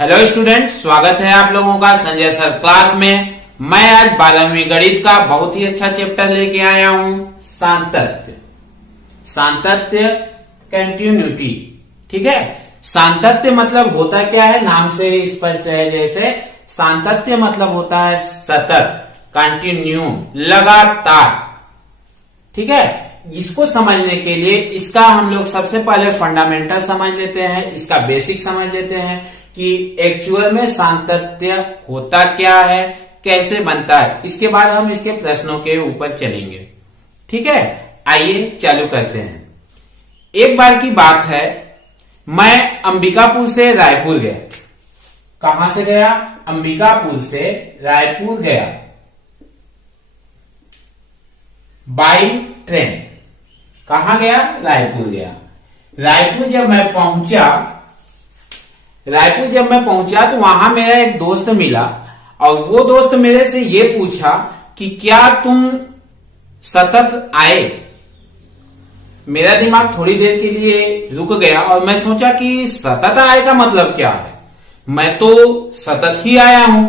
Hello student, स्वागत है आप लोगों का संजय सर क्लास में। मैं आज 12वीं गणित का बहुत ही अच्छा चैप्टर लेके आया हूं, सातत्य। सातत्य, कंटिन्यूटी। ठीक है, सातत्य मतलब होता क्या है, नाम से ही स्पष्ट है। जैसे सातत्य मतलब होता है सतत, कंटिन्यू, लगातार। ठीक है, इसको समझने के लिए इसका हम लोग सबसे पहले फंडामेंटल समझ लेते हैं, इसका बेसिक समझ लेते हैं कि एक्चुअल में सातत्य होता क्या है, कैसे बनता है। इसके बाद हम इसके प्रश्नों के ऊपर चलेंगे। ठीक है, आइए चालू करते हैं। एक बार की बात है, मैं अंबिकापुर से रायपुर गया। कहां से गया? अंबिकापुर से रायपुर गया बाई ट्रेन। कहां गया? रायपुर गया। रायपुर जब मैं पहुंचा तो वहां मेरा एक दोस्त मिला और वो दोस्त मेरे से ये पूछा कि क्या तुम सतत आए? मेरा दिमाग थोड़ी देर के लिए रुक गया और मैं सोचा कि सतत आए का मतलब क्या है, मैं तो सतत ही आया हूं।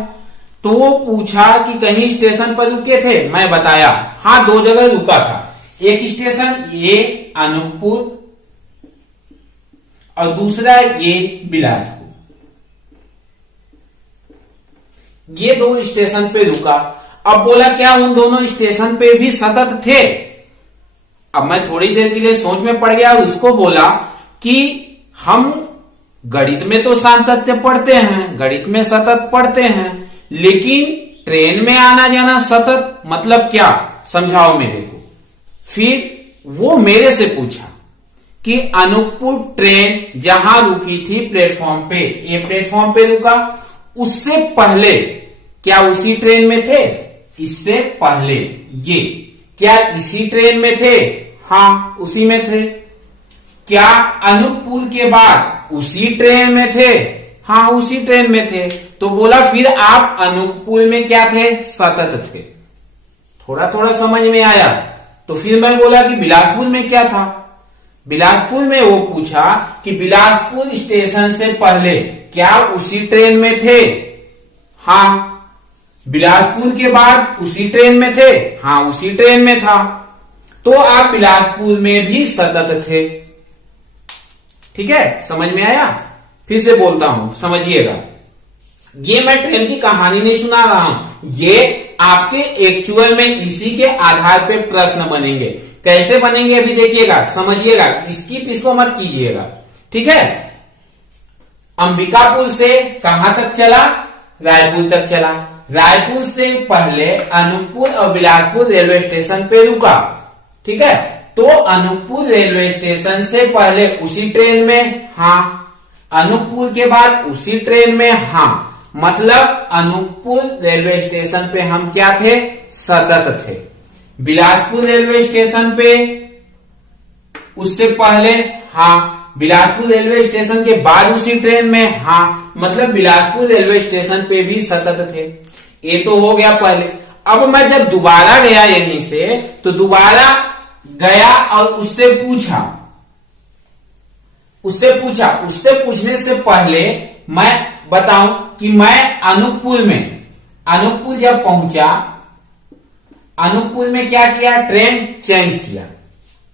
तो वो पूछा कि कहीं स्टेशन पर रुके थे? मैं बताया हाँ, 2 जगह रुका था। एक स्टेशन ये अनूपपुर और दूसरा ये बिलासपुर। ये 2 स्टेशन पे रुका। अब बोला क्या उन दोनों स्टेशन पे भी सतत थे? अब मैं थोड़ी देर के लिए सोच में पड़ गया और उसको बोला कि हम गणित में तो सातत्य पढ़ते हैं, गणित में सतत पढ़ते हैं, लेकिन ट्रेन में आना जाना सतत मतलब क्या, समझाओ मेरे को। फिर वो मेरे से पूछा कि अनूपपुर ट्रेन जहां रुकी थी प्लेटफॉर्म पे, ये प्लेटफॉर्म पे रुका, उससे पहले क्या उसी ट्रेन में थे? इससे पहले ये क्या इसी ट्रेन में थे? हाँ, उसी में थे। क्या अनूपपुर के बाद उसी ट्रेन में थे? हाँ, उसी ट्रेन में थे। तो बोला फिर आप अनूपपुर में क्या थे? सतत थे। थोड़ा थोड़ा समझ में आया। तो फिर मैं बोला कि बिलासपुर में क्या था? बिलासपुर में वो पूछा कि बिलासपुर स्टेशन से पहले क्या उसी ट्रेन में थे? हाँ। बिलासपुर के बाद उसी ट्रेन में थे? हाँ, उसी ट्रेन में था। तो आप बिलासपुर में भी सतत थे। ठीक है, समझ में आया? फिर से बोलता हूं, समझिएगा। ये मैं ट्रेन की कहानी नहीं सुना रहा हूं, ये आपके एक्चुअल में इसी के आधार पे प्रश्न बनेंगे। कैसे बनेंगे अभी देखिएगा, समझिएगा, स्किप इसको मत कीजिएगा। ठीक है, अंबिकापुर से कहां तक चला? रायपुर तक चला। रायपुर से पहले अनूपपुर और बिलासपुर रेलवे स्टेशन पे रुका। ठीक है, तो अनूपपुर रेलवे स्टेशन से पहले उसी ट्रेन में? हाँ। अनूपपुर के बाद उसी ट्रेन में? हाँ। मतलब अनूपपुर रेलवे स्टेशन पे हम क्या थे? सतत थे। बिलासपुर रेलवे स्टेशन पे उससे पहले? हाँ। बिलासपुर रेलवे स्टेशन के बाद उसी ट्रेन में? हाँ। मतलब बिलासपुर रेलवे स्टेशन पे भी सतत थे। ये तो हो गया पहले। अब मैं जब दोबारा गया यहीं से, तो दोबारा गया और उससे पूछने से पहले मैं बताऊं कि मैं अनूपपुर जब पहुंचा, अनूपपुर में क्या किया? ट्रेन चेंज किया।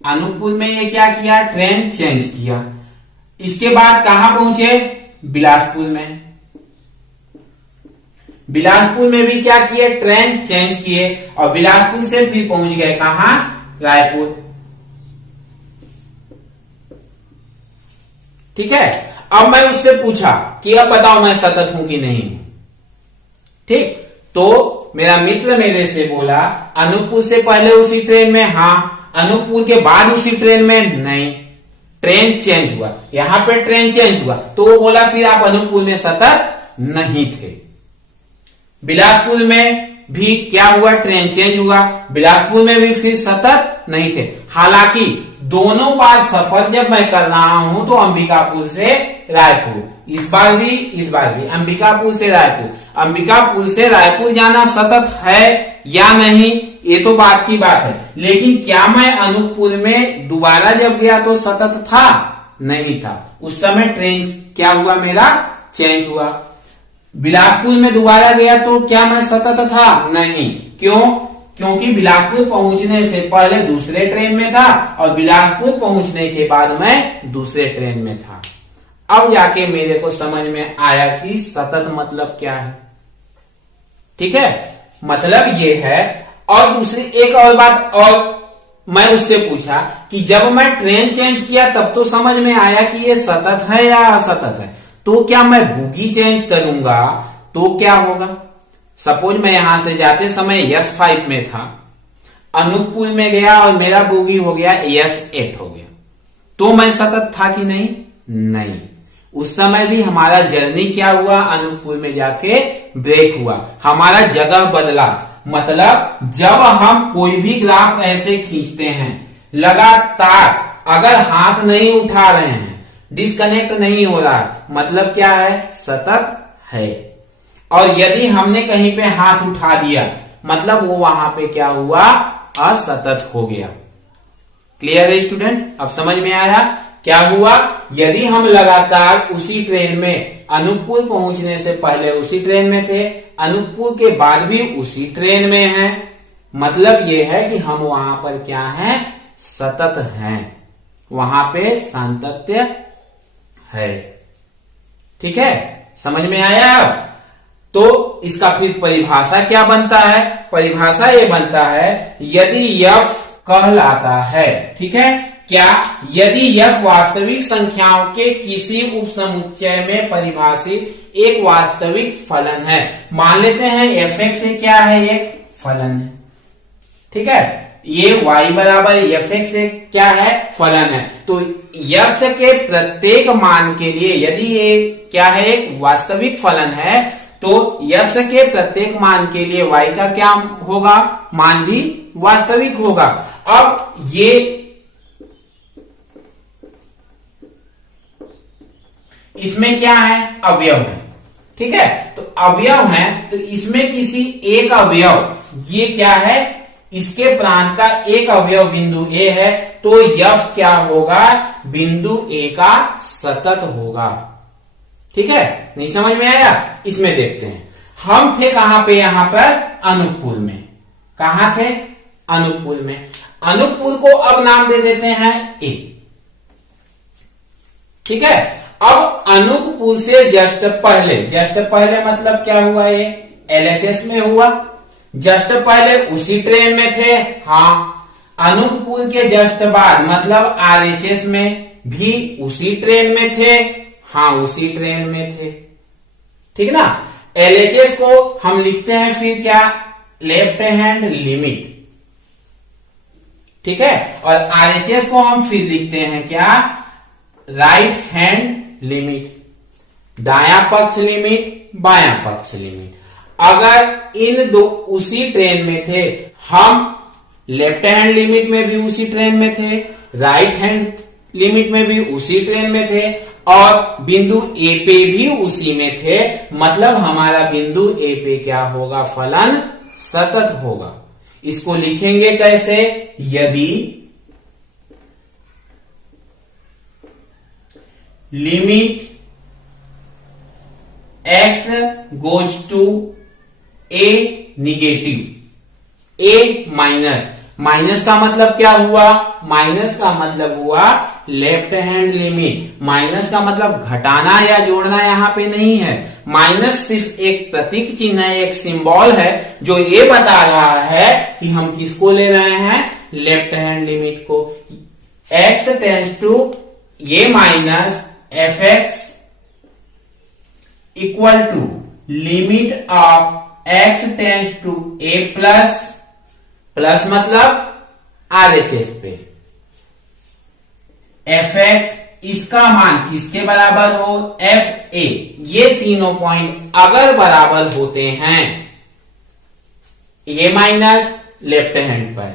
अनूपपुर में ये क्या किया? ट्रेन चेंज किया। इसके बाद कहां पहुंचे? बिलासपुर में। बिलासपुर में भी क्या किए? ट्रेन चेंज किए और बिलासपुर से भी पहुंच गए कहां? रायपुर। ठीक है, अब मैं उससे पूछा कि अब बताओ मैं सतत हूं कि नहीं हूं। ठीक, तो मेरा मित्र मेरे से बोला अनूपपुर से पहले उसी ट्रेन में? हाँ। अनूपपुर के बाद उसी ट्रेन में? नहीं, ट्रेन चेंज हुआ। यहां पे ट्रेन चेंज हुआ तो वो बोला फिर आप अनूपपुर में सतत नहीं थे। बिलासपुर में भी क्या हुआ? ट्रेन चेंज हुआ। बिलासपुर में भी फिर सतत नहीं थे। हालांकि दोनों बार सफर जब मैं कर रहा हूं तो अंबिकापुर से रायपुर, इस बार भी अंबिकापुर से रायपुर। अंबिकापुर से रायपुर जाना सतत है या नहीं, ये तो बात की बात है। लेकिन क्या मैं अनूपपुर में दोबारा जब गया तो सतत था? नहीं था। उस समय ट्रेन क्या हुआ? मेरा चेंज हुआ। बिलासपुर में दोबारा गया तो क्या मैं सतत था? नहीं। क्यों? क्योंकि बिलासपुर पहुंचने से पहले दूसरे ट्रेन में था और बिलासपुर पहुंचने के बाद मैं दूसरे ट्रेन में था। अब जाके मेरे को समझ में आया कि सतत मतलब क्या है। ठीक है, मतलब ये है। और दूसरी एक और बात, और मैं उससे पूछा कि जब मैं ट्रेन चेंज किया तब तो समझ में आया कि ये सतत है या असतत है, तो क्या मैं बोगी चेंज करूंगा तो क्या होगा? सपोज मैं यहां से जाते समय S5 में था, अनूपपुर में गया और मेरा बोगी हो गया S8 हो गया, तो मैं सतत था कि नहीं? नहीं। उस समय भी हमारा जर्नी क्या हुआ? अनूपपुर में जाके ब्रेक हुआ, हमारा जगह बदला। मतलब जब हम कोई भी ग्राफ ऐसे खींचते हैं लगातार, अगर हाथ नहीं उठा रहे हैं, डिस्कनेक्ट नहीं हो रहा, मतलब क्या है? सतत है। और यदि हमने कहीं पे हाथ उठा दिया, मतलब वो वहां पे क्या हुआ? असतत हो गया। क्लियर है स्टूडेंट? अब समझ में आया क्या हुआ? यदि हम लगातार उसी ट्रेन में, अनूपपुर पहुंचने से पहले उसी ट्रेन में थे, अनूपपुर के बाद भी उसी ट्रेन में हैं, मतलब ये है कि हम वहां पर क्या हैं? सतत हैं, वहां पे सातत्य है। ठीक है, समझ में आया? तो इसका फिर परिभाषा क्या बनता है? परिभाषा ये बनता है, यदि f कहलाता है, ठीक है, क्या? यदि f वास्तविक संख्याओं के किसी उपसमुच्चय में परिभाषित एक वास्तविक फलन है। मान लेते हैं fx से क्या है? एक फलन है। ठीक है, ये y बराबर fx से क्या है? फलन है। तो x के प्रत्येक मान के लिए यदि ये क्या है? एक वास्तविक फलन है, तो x के प्रत्येक मान के लिए y का क्या होगा? मान भी वास्तविक होगा। अब ये इसमें क्या है? अवयव है। ठीक है, तो अवयव है, तो इसमें किसी एक अवयव, ये क्या है? इसके प्रांत का एक अवयव बिंदु A है, तो f क्या होगा? बिंदु A का सतत होगा। ठीक है, नहीं समझ में आया? इसमें देखते हैं। हम थे कहां पे? यहां पर अनूपपुर में। कहां थे? अनूपपुर में। अनूपपुर को अब नाम दे देते हैं A। ठीक है, अब अनूपपुर से जस्ट पहले मतलब क्या हुआ? ये LHS में हुआ। जस्ट पहले उसी ट्रेन में थे, हाँ। अनूपपुर के जस्ट बाद मतलब RHS में भी उसी ट्रेन में थे, हाँ, उसी ट्रेन में थे। ठीक ना? LHS को हम लिखते हैं फिर क्या? Left hand limit. ठीक है, और RHS को हम फिर लिखते हैं क्या? Right hand limit. दायां पक्ष लिमिट, बायां पक्ष लिमिट। अगर इन दो उसी ट्रेन में थे, हम लेफ्ट हैंड लिमिट में भी उसी ट्रेन में थे, राइट हैंड लिमिट में भी उसी ट्रेन में थे, और बिंदु ए पे भी उसी में थे, मतलब हमारा बिंदु ए पे क्या होगा? फलन सतत होगा। इसको लिखेंगे कैसे? यदि limit x goes to a negative, a minus का मतलब क्या हुआ? माइनस का मतलब हुआ लेफ्ट हैंड लिमिट। माइनस का मतलब घटाना या जोड़ना यहां पे नहीं है। माइनस सिर्फ एक प्रतीक चिन्ह है, एक सिंबल है, जो ये बता रहा है कि हम किसको ले रहे हैं? लेफ्ट हैंड लिमिट को। x टेंड्स टू ये minus fx equal to limit of x tends to a plus मतलब RHS पे fx, इसका मान किसके बराबर हो? fa। ये तीनों पॉइंट अगर बराबर होते हैं, a माइनस लेफ्ट हैंड पर,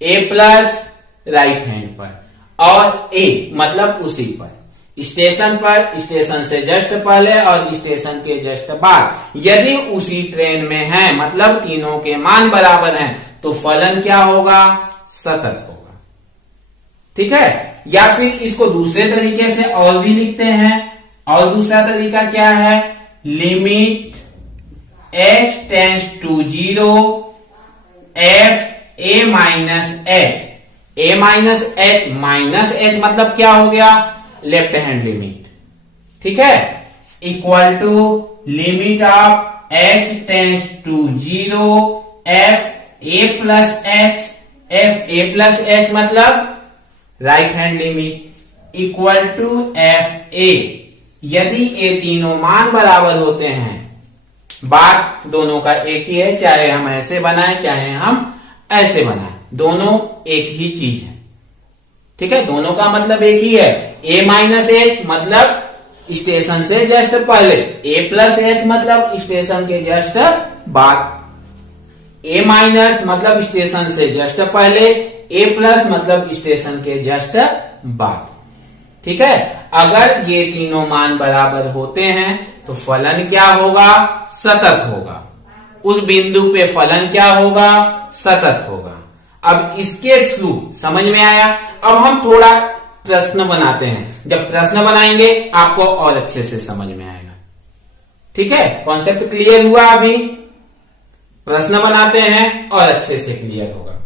a प्लस राइट हैंड पर, और a मतलब उसी पर, स्टेशन पर, स्टेशन से जस्ट पहले और स्टेशन के जस्ट बाद, यदि उसी ट्रेन में है, मतलब तीनों के मान बराबर हैं, तो फलन क्या होगा? सतत होगा। ठीक है, या फिर इसको दूसरे तरीके से और भी लिखते हैं। और दूसरा तरीका क्या है? Limit h tends to 0 f a minus h, a minus h मतलब क्या हो गया, लेफ्ट हैंड लिमिट, ठीक है, equal to limit of h tends to 0 f a plus h मतलब right hand limit equal to f a. यदि ये तीनों मान बराबर होते हैं, बात दोनों का एक ही है, चाहे हम ऐसे बनाएं चाहे हम ऐसे बनाएं, दोनों एक ही चीज है, ठीक है, दोनों का मतलब एक ही है। a माइनस एच मतलब स्टेशन से जस्ट पहले, a प्लस एच मतलब स्टेशन के जस्ट बाद, a माइनस मतलब स्टेशन से जस्ट पहले, a प्लस मतलब स्टेशन के जस्ट बाद, ठीक है। अगर ये तीनों मान बराबर होते हैं तो फलन क्या होगा, सतत होगा, उस बिंदु पे फलन क्या होगा, सतत होगा। अब इसके थ्रू समझ में आया। अब हम थोड़ा प्रश्न बनाते हैं, जब प्रश्न बनाएंगे आपको और अच्छे से समझ में आएगा, ठीक है, कॉन्सेप्ट क्लियर हुआ। अभी प्रश्न बनाते हैं और अच्छे से क्लियर होगा।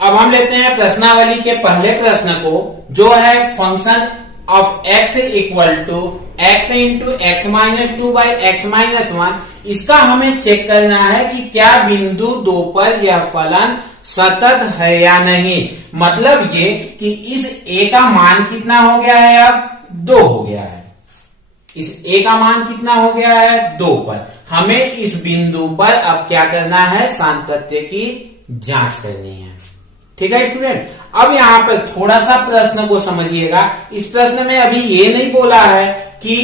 अब हम लेते हैं प्रश्नावली के पहले प्रश्न को, जो है function of x equal to x into x minus 2 by x minus 1। इसका हमें चेक करना है कि क्या बिंदु 2 पर यह फलन सतत है या नहीं। मतलब ये कि इस a का मान कितना हो गया है, अब 2 हो गया है, इस a का मान कितना हो गया है, 2 पर। हमें इस बिंदु पर अब क्या करना है, सातत्य की जांच करनी है, ठीक है स्टूडेंट। अब यहाँ पर थोड़ा सा प्रश्न को समझिएगा। इस प्रश्न में अभी ये नहीं बोला है कि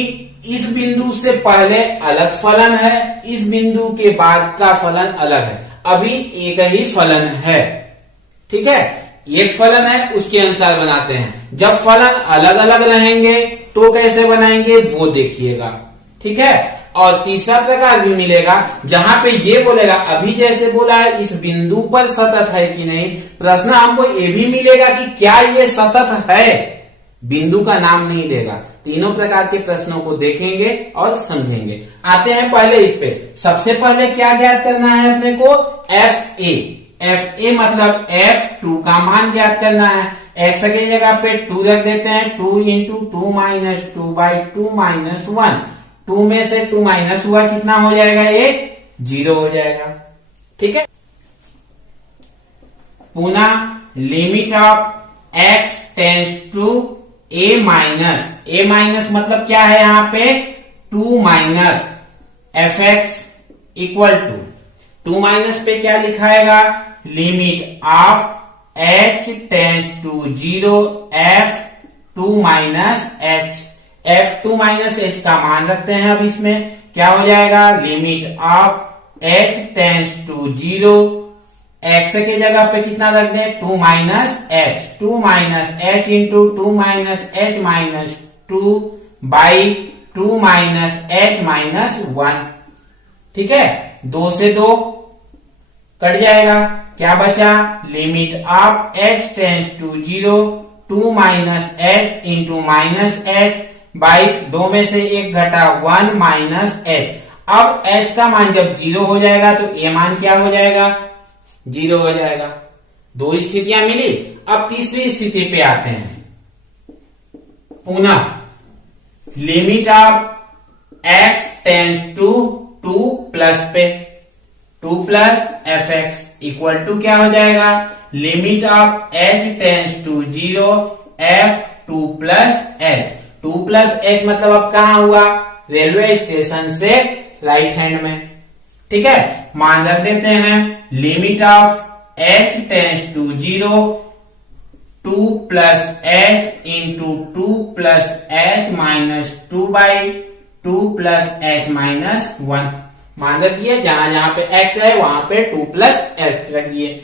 इस बिंदु से पहले अलग फलन है, इस बिंदु के बाद का फलन अलग है, अभी एक ही फलन है, ठीक है, एक फलन है, उसके अनुसार बनाते हैं। जब फलन अलग अलग रहेंगे तो कैसे बनाएंगे वो देखिएगा, ठीक है। और तीसरा प्रकार भी मिलेगा जहां पे ये बोलेगा, अभी जैसे बोला है इस बिंदु पर सतत है कि नहीं, प्रश्न हमको ये भी मिलेगा कि क्या ये सतत है, बिंदु का नाम नहीं देगा। तीनों प्रकार के प्रश्नों को देखेंगे और समझेंगे। आते हैं पहले इस पे। सबसे पहले क्या ज्ञात करना है अपने को, एफ ए मतलब f2 का ज्ञान ज्ञात करना है। x की जगह पे 2 रख देते हैं, 2 इंटू 2 माइनस 2 बाई 2 माइनस 1, 2 में से 2 माइनस हुआ कितना हो जाएगा, ये 0 हो जाएगा, ठीक है। पुनः limit of x tends to a minus मतलब क्या है यहाँ पे, 2 minus fx equal to 2 minus पे क्या लिखाएगा, limit of h tends to 0 f2 minus h, f2 minus h का मान रखते हैं। अब इसमें क्या हो जाएगा, limit of h tends to 0, x के जगह पे कितना रख दें, 2 minus h, 2 minus h into 2 minus h minus 2 by 2 minus h minus 1, ठीक है। 2 से 2 कट जाएगा, क्या बचा, limit of h tends to 0, 2 minus h into minus h by 2 में से 1 घटा 1 माइनस h। अब h का मान जब 0 हो जाएगा तो a मान क्या हो जाएगा, 0 हो जाएगा। 2 स्थितियां मिली। अब तीसरी स्थिति पे आते हैं। पुनः limit of x tends to 2 plus पे, 2 प्लस fx इक्वल टू क्या हो जाएगा, limit of h tends to 0 f2 plus h। 2 plus h मतलब अब कहां हुआ, रेलवे स्टेशन से राइट हैंड में, ठीक है। मान रख देते हैं, limit of h tends to 0, 2 plus h into 2 plus h minus 2 by 2 plus h minus 1। मान रखिए जहां जहां पे x है वहां पे 2 प्लस h रखिए।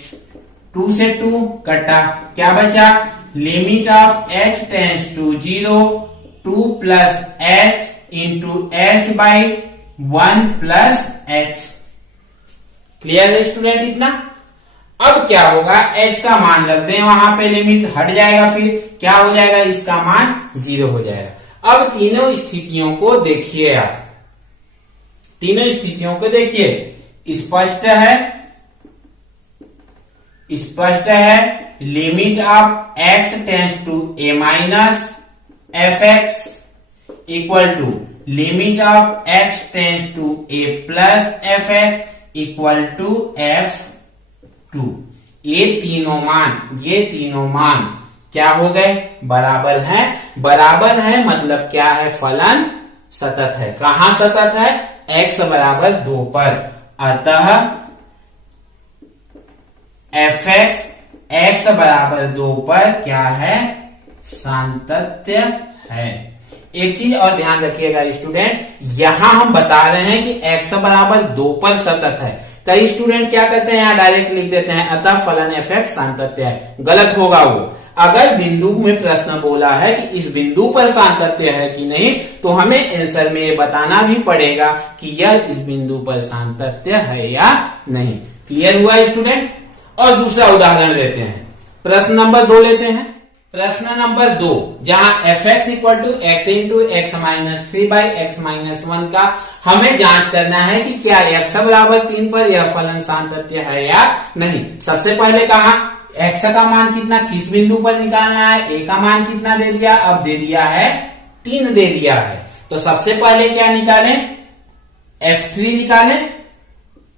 2 से 2 कटा, क्या बचा, limit of h tends to 0, 2 plus h into h by 1 plus h। Clear है स्टूडेंट इतना। अब क्या होगा, h का मान रख दें वहां पे, लिमिट हट जाएगा, फिर क्या हो जाएगा, इसका मान 0 हो जाएगा। अब तीनों स्थितियों को देखिए आप, तीनों स्थितियों को देखिए, स्पष्ट है, स्पष्ट है, limit of x tends to a minus f x equal to limit of x tends to a plus f x equal to f2। ये तीनों मान क्या हो गए, बराबर है। बराबर है मतलब क्या है, फलन सतत है। कहां सतत है, x बराबर 2 पर। अतः एफ एक्स x बराबर 2 पर क्या है, सातत्य है। एक चीज और ध्यान रखिएगा स्टूडेंट, यहां हम बता रहे हैं कि x बराबर 2 पर सतत है। कई स्टूडेंट क्या करते हैं, यहां डायरेक्ट लिख देते हैं अतः फलन एफ एक्स सातत्य है। गलत होगा वो। अगर बिंदु में प्रश्न बोला है कि इस बिंदु पर सातत्य है कि नहीं, तो हमें आंसर में ये बताना भी पड़ेगा कि यह इस बिंदु पर सातत्य है या नहीं। क्लियर हुआ स्टूडेंट। और दूसरा उदाहरण लेते हैं, प्रश्न नंबर 2 लेते हैं। प्रश्न नंबर 2, जहां f x equal to x into x minus 3 by x minus 1 का हमें जांच करना है कि क्या x बराबर 3 पर यह फलन सातत्य है या नहीं। सबसे पहले कहा x का मान कितना, किस बिंदु पर निकालना है, a का मान कितना दे दिया, अब दे दिया है 3 दे दिया है। तो सबसे पहले क्या निकालें, f3 निकालें।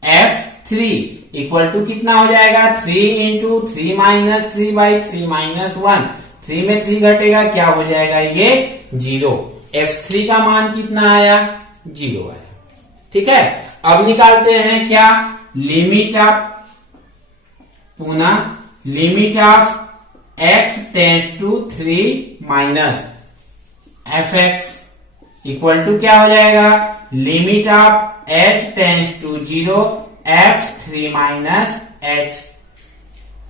f3 इक्वल टू कितना हो जाएगा, 3 इंटू 3 माइनस 3 बाई 3 माइनस 1। 3 में 3 घटेगा, क्या हो जाएगा ये 0। f3 का मान कितना आया, 0 आया। ठीक है, अब निकालते हैं क्या, लिमिट ऑफ, पुनः limit of x tends to 3 minus f x equal to क्या हो जाएगा, limit of h tends to 0 f3 minus h।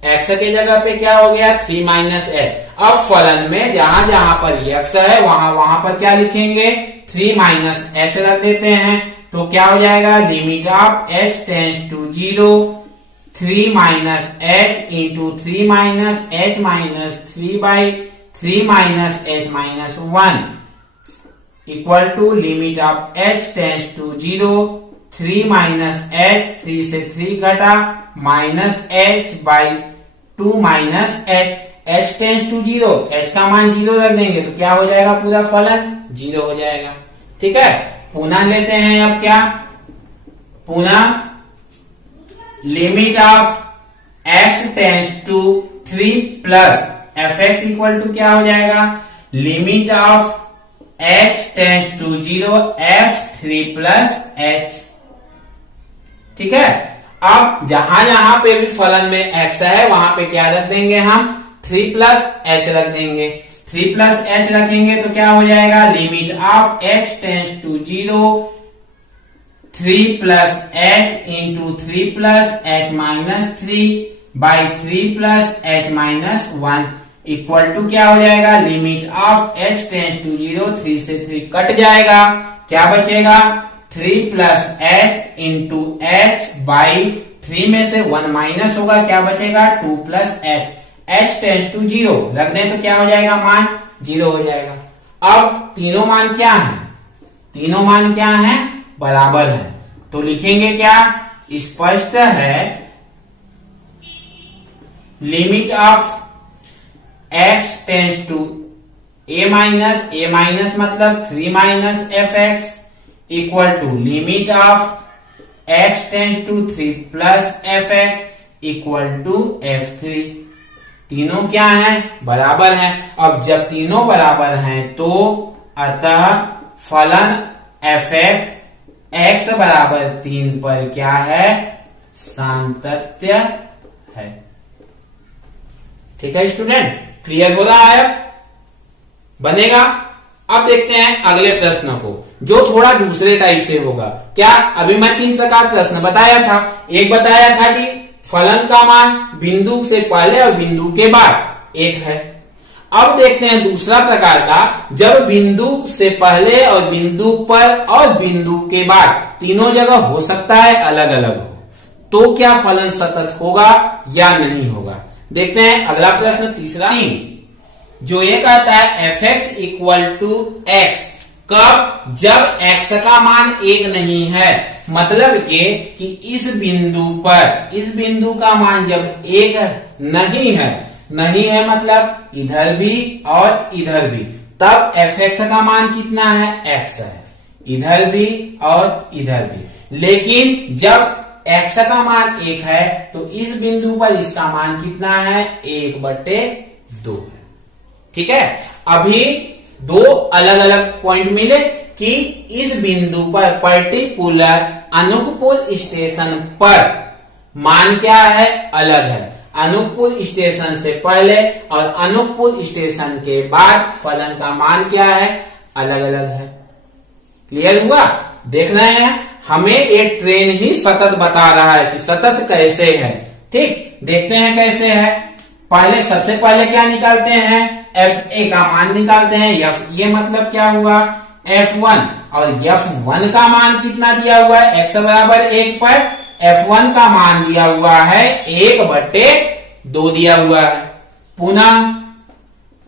x के जगह पे क्या हो गया, 3 माइनस h। अब फलन में जहां जहां पर x है वहां वहां पर क्या लिखेंगे, 3 माइनस h रख देते हैं। तो क्या हो जाएगा, limit of h tends to 0 3 minus h into 3 minus h minus 3 by 3 minus h minus 1 equal to limit of h tends to 0 3 minus h, 3 से 3 घटा, minus h by 2 minus h। h tends to 0, h का मान 0 रख देंगे तो क्या हो जाएगा, पूरा फलन 0 हो जाएगा। ठीक है, पुनः लेते हैं अब क्या, पुनः limit of x tends to 3 plus f x equal to क्या हो जाएगा, limit of h tends to 0 f3 plus h। ठीक है, अब जहां जहां पे भी फलन में x है वहां पे क्या रख देंगे, हम 3 प्लस h रख देंगे। 3 प्लस h रखेंगे तो क्या हो जाएगा, limit of x tends to 0 3 plus h into 3 plus h minus 3 by 3 plus h minus 1 equal to क्या हो जाएगा, limit of h tends to 0 3 से 3 कट जाएगा, क्या बचेगा, 3 plus h into h by 3 में से 1 माइनस होगा, क्या बचेगा, 2 plus h। h tends to 0 रख दें तो क्या हो जाएगा, मान 0 हो जाएगा। अब तीनों मान क्या है, तीनों मान क्या है, बराबर है। तो लिखेंगे क्या, स्पष्ट है, limit of x tends to a minus मतलब 3 minus f x equal to limit of x tends to 3 plus f x equal to f3। तीनों क्या है, बराबर हैं। अब जब तीनों बराबर हैं तो अतः फलन एफ एक्स x बराबर 3 पर क्या है, सातत्य है। ठीक है स्टूडेंट, क्लियर हो रहा है, बनेगा। अब देखते हैं अगले प्रश्न को, जो थोड़ा दूसरे टाइप से होगा। क्या, अभी मैं 3 प्रकार प्रश्न बताया था। एक बताया था कि फलन का मान बिंदु से पहले और बिंदु के बाद एक है। अब देखते हैं दूसरा प्रकार का, जब बिंदु से पहले और बिंदु पर और बिंदु के बाद तीनों जगह हो सकता है अलग अलग हो, तो क्या फलन सतत होगा या नहीं होगा। देखते हैं अगला प्रश्न, तीसरा, जो ये कहता है f x equal to x कब? जब x का मान 1 नहीं है, मतलब कि इस बिंदु का मान जब 1 नहीं है मतलब इधर भी और इधर भी, तब fx का मान कितना है? x है, इधर भी और इधर भी। लेकिन जब x का मान 1 है तो इस बिंदु पर इसका मान कितना है? 1/2 है। ठीक है, अभी दो अलग अलग पॉइंट मिले कि इस बिंदु पर पर्टिकुलर अनुकूल स्टेशन पर मान क्या है? अलग है। अनुकूल स्टेशन से पहले और अनुकूल स्टेशन के बाद फलन का मान क्या है? अलग अलग है। क्लियर हुआ? देख रहे हैं, हमें एक ट्रेन ही सतत बता रहा है कि सतत कैसे है। ठीक, देखते हैं कैसे है। सबसे पहले क्या निकालते हैं? fa का मान निकालते हैं। ये मतलब क्या हुआ? f1, और f1 का मान कितना दिया हुआ है? x बराबर 1 पर f1 का मान दिया हुआ है 1/2 दिया हुआ है। पुनः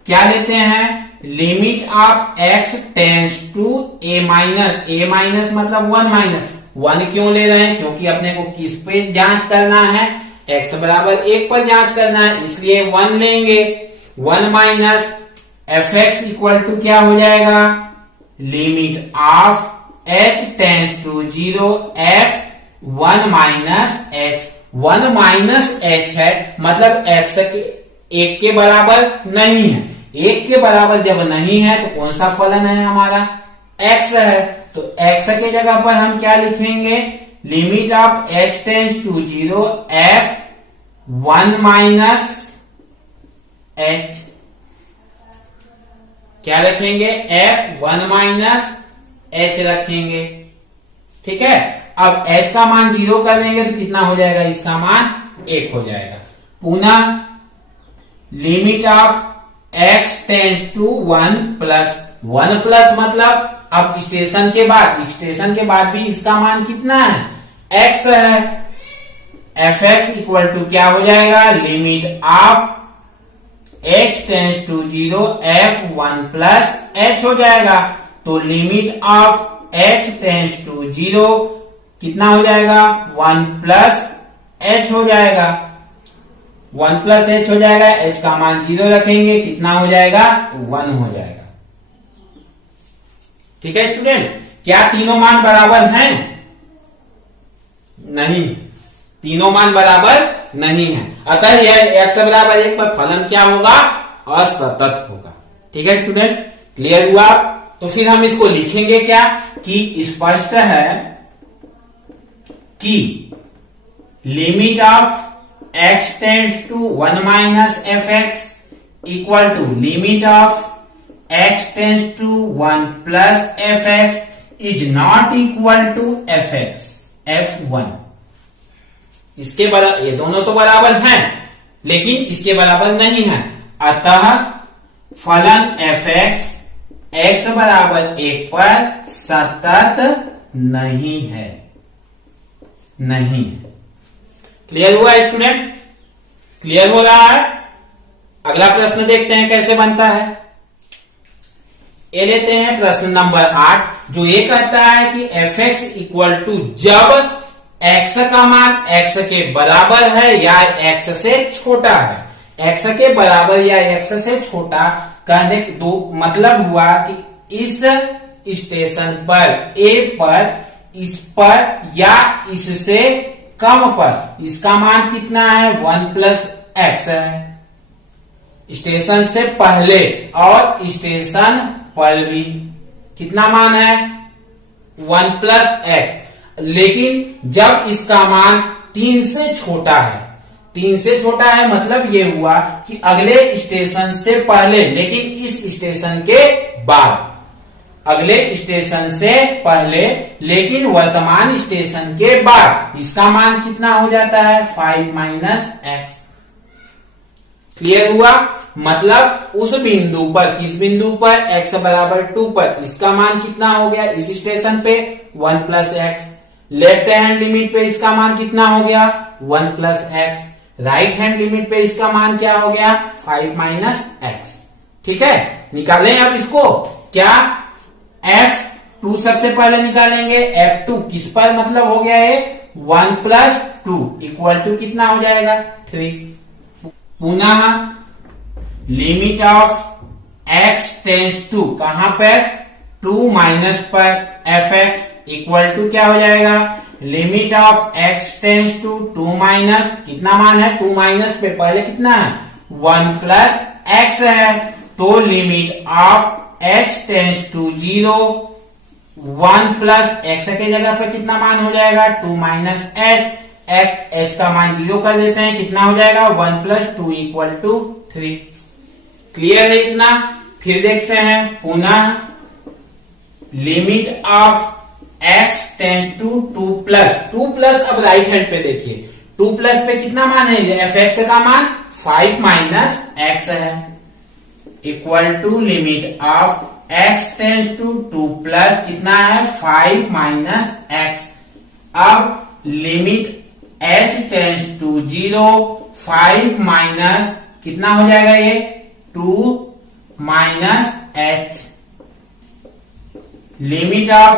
क्या लेते हैं? Limit of x tends to a minus मतलब 1 क्यों ले रहे हैं? क्योंकि अपने को किस पे जांच करना है? x बराबर 1 पर जांच करना है, इसलिए 1 लेंगे। 1 माइनस fx इक्वल टू क्या हो जाएगा? Limit of h tends to 0 f1 minus h। 1 minus h है मतलब x के 1 के बराबर नहीं है। 1 के बराबर जब नहीं है तो कौन सा फलन है हमारा? x है। तो x के जगह पर हम क्या लिखेंगे? Limit of h tends to 0 f1 minus h। क्या रखेंगे? f1 माइनस h रखेंगे। ठीक है, अब h का मान 0 कर देंगे तो कितना हो जाएगा? इसका मान 1 हो जाएगा। पुनः limit of x tends to 1 plus मतलब अब स्टेशन के बाद भी इसका मान कितना है? x है। fx इक्वल टू क्या हो जाएगा? Limit of h tends to 0 f1 plus h हो जाएगा। तो limit of h tends to 0 कितना हो जाएगा? 1 प्लस h हो जाएगा। 1 प्लस h हो जाएगा, h का मान 0 रखेंगे, कितना हो जाएगा? 1 हो जाएगा। ठीक है स्टूडेंट, क्या तीनों मान बराबर हैं? नहीं, तीनों मान बराबर नहीं है। अतः यह x बराबर 1 पर फलन क्या होगा? असतत होगा। ठीक है स्टूडेंट, क्लियर हुआ? तो फिर हम इसको लिखेंगे क्या कि स्पष्ट है कि limit of x tends to 1 minus fx equal to limit of x tends to 1 plus fx is not equal to fx f1। इसके बराबर, ये दोनों तो बराबर हैं लेकिन इसके बराबर नहीं है। अतः फलन fx x बराबर 1 पर सतत नहीं है। क्लियर हुआ स्टूडेंट? क्लियर हो रहा है? अगला प्रश्न देखते हैं कैसे बनता है। ये लेते हैं प्रश्न नंबर 8, जो ये कहता है कि fx इक्वल टू जब x का मान x के बराबर है या x से छोटा है। x के बराबर या x से छोटा कहने दो मतलब हुआ कि इस स्टेशन पर A पर, इस पर या इससे कम पर इसका मान कितना है? 1 प्लस x है। स्टेशन से पहले और स्टेशन पर भी कितना मान है? 1 प्लस x। लेकिन जब इसका मान 3 से छोटा है, 3 से छोटा है मतलब ये हुआ कि अगले स्टेशन से पहले लेकिन इस स्टेशन के बाद, अगले स्टेशन से पहले लेकिन वर्तमान स्टेशन के बाद इसका मान कितना हो जाता है? 5 माइनस x। क्लियर हुआ? मतलब उस बिंदु पर, किस बिंदु पर? x बराबर 2 पर इसका मान कितना हो गया? इस स्टेशन पे 1 plus x। Left hand limit पे इसका मान कितना हो गया? 1 plus x। Right hand limit पे इसका मान क्या हो गया? 5 माइनस x। ठीक है, निकालें अब इसको। क्या F2 सबसे पहले निकालेंगे। F2 किस पर मतलब हो गया है 1 प्लस 2 इक्वल टू कितना हो जाएगा 3। पुनः limit of x tends to कहां पर 2 माइनस पर fx इक्वल टू क्या हो जाएगा limit of x tends to 2 minus कितना मान है 2 माइनस पे पहले कितना है 1 प्लस x है तो limit of h tends to 0 1 plus x के जगह पे कितना मान हो जाएगा 2 माइनस h का मान 0 कर देते हैं कितना हो जाएगा 1 प्लस 2 इक्वल टू 3। क्लियर है इतना। फिर देखते हैं पुनः limit of x tends to 2 plus अब राइट हैंड पे देखिए 2 प्लस पे कितना मान है fx का मान 5 माइनस x है equal to limit of x tends to 2 plus कितना है 5 माइनस x। अब limit h tends to 0 5 minus कितना हो जाएगा ये 2 minus h limit of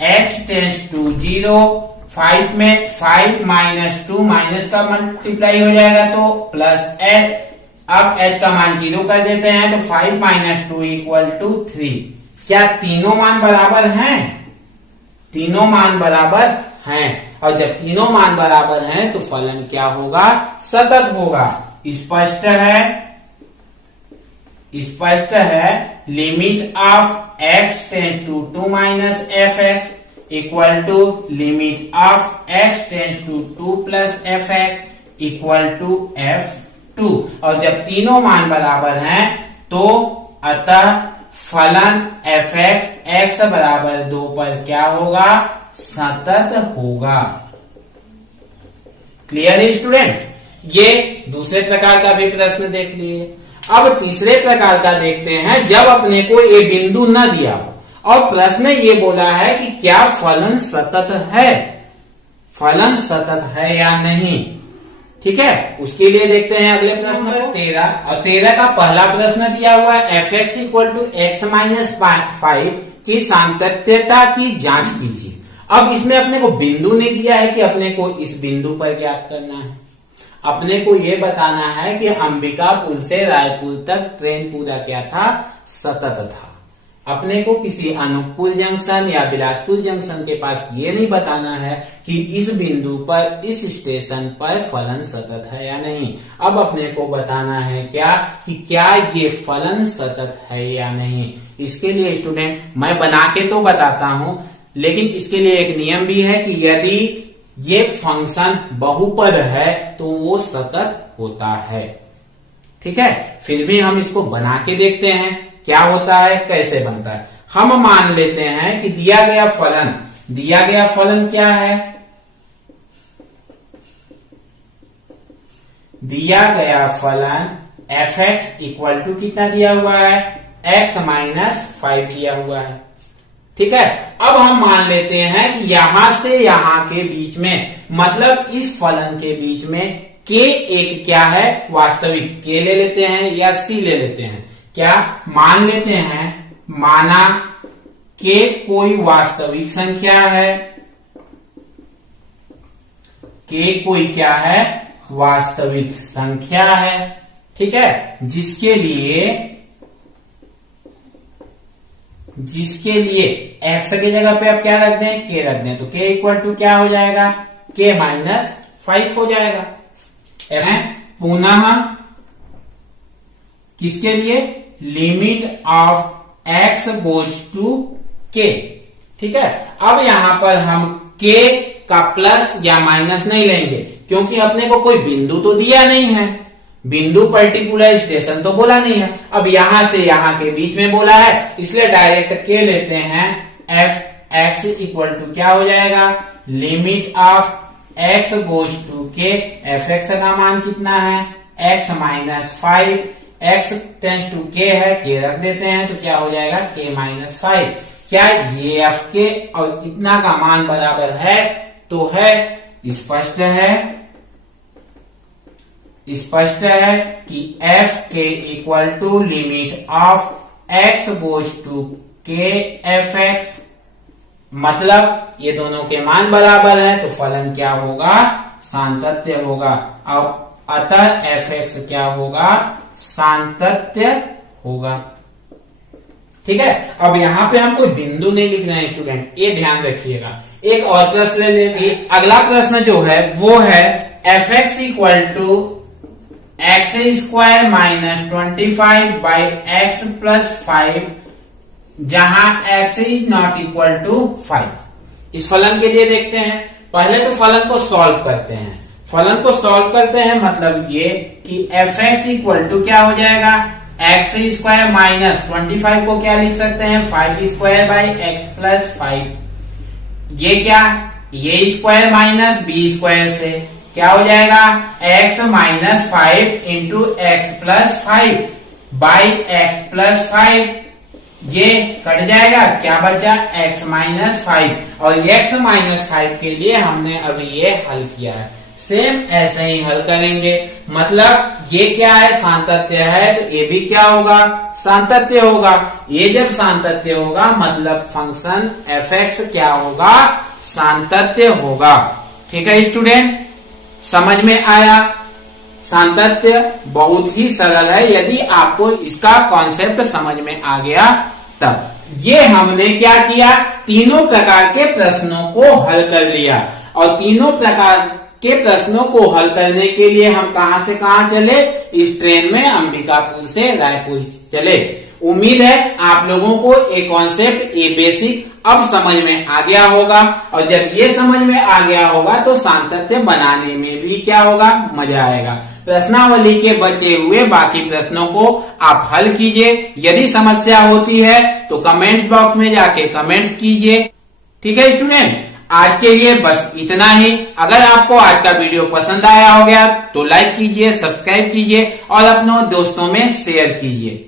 h tends to 0 5 में 5 माइनस 2 माइनस का मल्टीप्लाई हो जाएगा तो प्लस h। अब h का मान 0 कर देते हैं तो 5 माइनस 2 इक्वल टू 3। क्या तीनों मान बराबर हैं? तीनों मान बराबर हैं और जब तीनों मान बराबर हैं तो फलन क्या होगा सतत होगा। स्पष्ट है limit of x tends to 2 minus fx equal to limit of x tends to 2 plus fx equal to f2 और जब तीनों मान बराबर हैं तो अतः फलन fx x बराबर 2 पर क्या होगा सतत होगा। क्लियर है स्टूडेंट। ये दूसरे प्रकार का भी प्रश्न देख लिए। अब तीसरे प्रकार का देखते हैं जब अपने को ये बिंदु न दिया हो और प्रश्न ये बोला है कि क्या फलन सतत है या नहीं। ठीक है उसके लिए देखते हैं अगले प्रश्न को 13 और 13 का पहला प्रश्न दिया हुआ है fx equal to x minus 5 की सातत्यता की जांच कीजिए। अब इसमें अपने को बिंदु नहीं दिया है कि अपने को इस बिंदु पर ज्ञात करना है। अपने को यह बताना है कि अंबिकापुर से रायपुर तक ट्रेन पूरा क्या था सतत था। अपने को किसी अनुपपुर जंक्शन या बिलासपुर जंक्शन के पास ये नहीं बताना है कि इस बिंदु पर इस स्टेशन पर फलन सतत है या नहीं। अब अपने को बताना है क्या कि क्या ये फलन सतत है या नहीं। इसके लिए स्टूडेंट मैं बना के तो बताता हूं लेकिन इसके लिए एक नियम भी है कि यदि ये फंक्शन बहुपद है तो वो सतत होता है। ठीक है फिर भी हम इसको बना के देखते हैं क्या होता है कैसे बनता है। हम मान लेते हैं कि दिया गया फलन क्या है दिया गया फलन fx इक्वल टू कितना दिया हुआ है x माइनस 5 दिया हुआ है। ठीक है अब हम मान लेते हैं कि यहां से यहां के बीच में मतलब इस फलन के बीच में k एक क्या है वास्तविक k ले लेते हैं या c ले लेते हैं। क्या मान लेते हैं माना k कोई वास्तविक संख्या है k कोई क्या है वास्तविक संख्या है। ठीक है जिसके लिए x की जगह पे आप क्या रख दें k रख दें तो k इक्वल टू क्या हो जाएगा k माइनस 5 हो जाएगा। पुनः किसके लिए limit of x goes to k। ठीक है अब यहां पर हम k का प्लस या माइनस नहीं लेंगे क्योंकि अपने को कोई बिंदु तो दिया नहीं है बिंदु पर्टिकुलर स्टेशन तो बोला नहीं है। अब यहां से यहां के बीच में बोला है इसलिए डायरेक्ट k लेते हैं f(x) इक्वल टू क्या हो जाएगा limit of x goes to k। fx का मान कितना है x minus 5 x tends to k है k रख देते हैं तो क्या हो जाएगा k माइनस 5। क्या ये f के और इतना का मान बराबर है तो है स्पष्ट है कि f k equal to limit of x goes to k f x, मतलब ये दोनों के मान बराबर है तो फलन क्या होगा, सातत्य होगा। अब अतः एफ एक्स क्या होगा, सातत्य होगा। ठीक है, अब यहां पे हम कोई बिंदु नहीं लिख रहे हैं स्टूडेंट, ये ध्यान रखिएगा। एक और प्रश्न ले लेंगे। अगला प्रश्न जो है वो है f x equal to x square minus 25 by x plus 5 जहां x is not equal to 5। इस फलन के लिए देखते हैं, पहले तो फलन को सॉल्व करते हैं। फलन को सॉल्व करते हैं मतलब ये कि एफ एक्स इक्वल टू क्या हो जाएगा, एक्स स्क्वायर माइनस 25 को क्या लिख सकते हैं, 5 स्क्वायर बाई एक्स प्लस 5। ये क्या, ये स्क्वायर माइनस बी स्क्वायर से क्या हो जाएगा, x minus 5 into x plus 5 by x plus 5। ये कट जाएगा, क्या बचा, x माइनस 5। और x माइनस 5 के लिए हमने अभी ये हल किया है। सेम ऐसे ही हल करेंगे, मतलब ये क्या है, सातत्य है तो ये भी क्या होगा, सातत्य होगा। ये जब सातत्य होगा मतलब फंक्शन एफ एक्स क्या होगा, सातत्य होगा। ठीक है स्टूडेंट, समझ में आया। सातत्य बहुत ही सरल है, यदि आपको इसका कॉन्सेप्ट समझ में आ गया तब। ये हमने क्या किया, तीनों प्रकार के प्रश्नों को हल कर लिया। और तीनों प्रकार के प्रश्नों को हल करने के लिए हम कहां से कहां चले, इस ट्रेन में अंबिकापुर से रायपुर चले। उम्मीद है आप लोगों को ये कॉन्सेप्ट, ये बेसिक अब समझ में आ गया होगा। और जब ये समझ में आ गया होगा तो सातत्य बनाने में भी क्या होगा, मजा आएगा। प्रश्नावली के बचे हुए बाकी प्रश्नों को आप हल कीजिए। यदि समस्या होती है तो कमेंट्स बॉक्स में जाके कमेंट्स कीजिए। ठीक है स्टूडेंट, आज के लिए बस इतना ही। अगर आपको आज का वीडियो पसंद आया हो गया तो लाइक कीजिए, सब्सक्राइब कीजिए और अपनों दोस्तों में शेयर कीजिए।